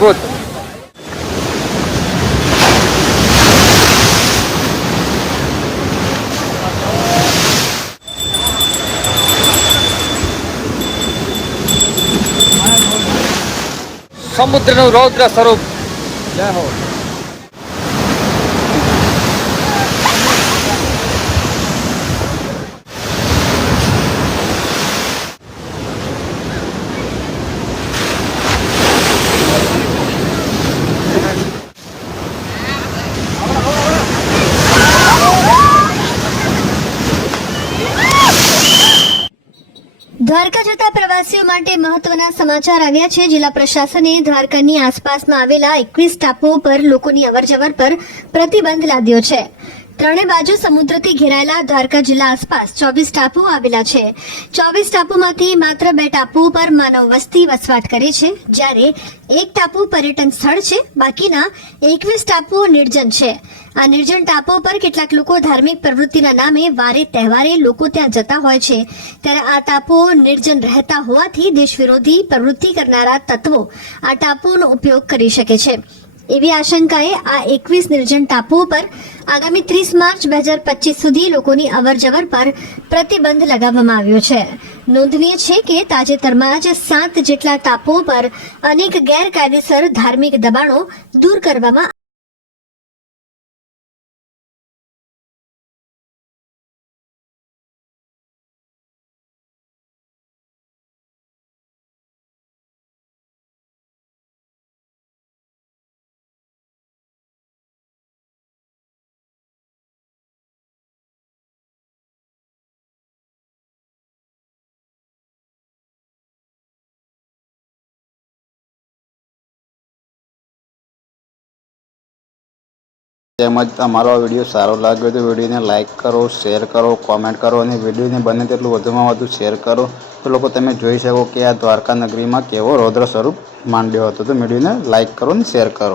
અદ્ભુત સમુદ્રનું રૌદ્ર સ્વરૂપ. જય હો. દ્વારકા જતા પ્રવાસીઓ માટે મહત્વના સમાચાર આવ્યા છે. જિલ્લા પ્રશાસને દ્વારકાની આસપાસમાં આવેલા એકવીસ ટાપુઓ પર લોકોની અવરજવર પર પ્રતિબંધ લાદ્યો છે. ત્રણે બાજુ સમુદ્રથી ઘેરાયેલા દ્વારકા જિલ્લા આસપાસ ચોવીસ ટાપુઓ આવેલા છે. ચોવીસ ટાપુમાંથી માત્ર બે ટાપુ પર માનવ વસ્તી વસવાટ કરે છે, જ્યારે એક ટાપુ પર્યટન સ્થળ છે, બાકીના એકવીસ ટાપુઓ નિર્જન છે. આ નિર્જન ટાપુઓ પર કેટલાક લોકો ધાર્મિક પ્રવૃત્તિના નામે વારે તહેવારે લોકો ત્યાં જતા હોય છે. ત્યારે આ ટાપુઓ નિર્જન રહેતા હોવાથી દેશ વિરોધી પ્રવૃત્તિ કરનારા તત્વો આ ટાપુઓનો ઉપયોગ કરી શકે છે. એવી આશંકાએ આ એકવીસ નિર્જન ટાપુઓ પર આગામી ત્રીસ માર્ચ બે હજાર પચીસ સુધી લોકોની અવરજવર પર પ્રતિબંધ લગાવવામાં આવ્યો છે. નોંધનીય છે કે તાજેતરમાં જ સાત જેટલા ટાપુઓ પર અનેક ગેરકાયદેસર ધાર્મિક દબાણો દૂર કરવામાં તેમજ તમારો આ વીડિયો સારો લાગ્યો તો વિડીયોને લાઇક કરો, શેર કરો, કોમેન્ટ કરો અને વિડીયોને બને તેટલું વધુમાં વધુ શેર કરો. તો લોકો તમે જોઈ શકો કે આ દ્વારકા નગરીમાં કેવો રૌદ્ર સ્વરૂપ માંડ્યો હતો. તો વિડીયોને લાઇક કરો અને શેર કરો.